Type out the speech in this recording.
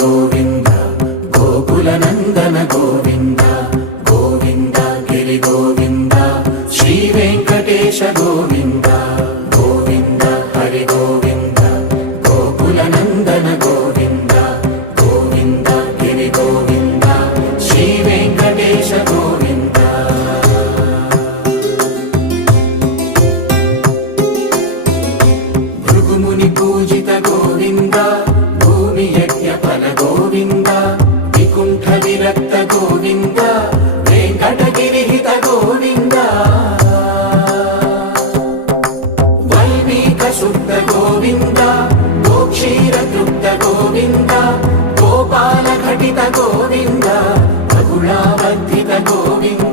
गोविन्द गोकुलनन्दन गोविन्द गोविन्द गिरि गोविन्द श्रीवेङ्कटेश गोविन्द गोविन्द हरि गोविन्द गोकुलनन्दन गोविन्द गोविन्द गिरि गोविन्द श्रीवेङ्कटेश गोविन्द भृगुमुनि पूजित गोविन्द भूमि यज्ञफल गोविन्द विकुण्ठ विरक्त गोविन्द वेङ्कटगिरिहित गोविन्द वल्मीक शुद्ध गोविन्द गोक्षीरतृप्त गोविन्द गोपाल घटित गोविन्द बहुलावर्धित गोविन्द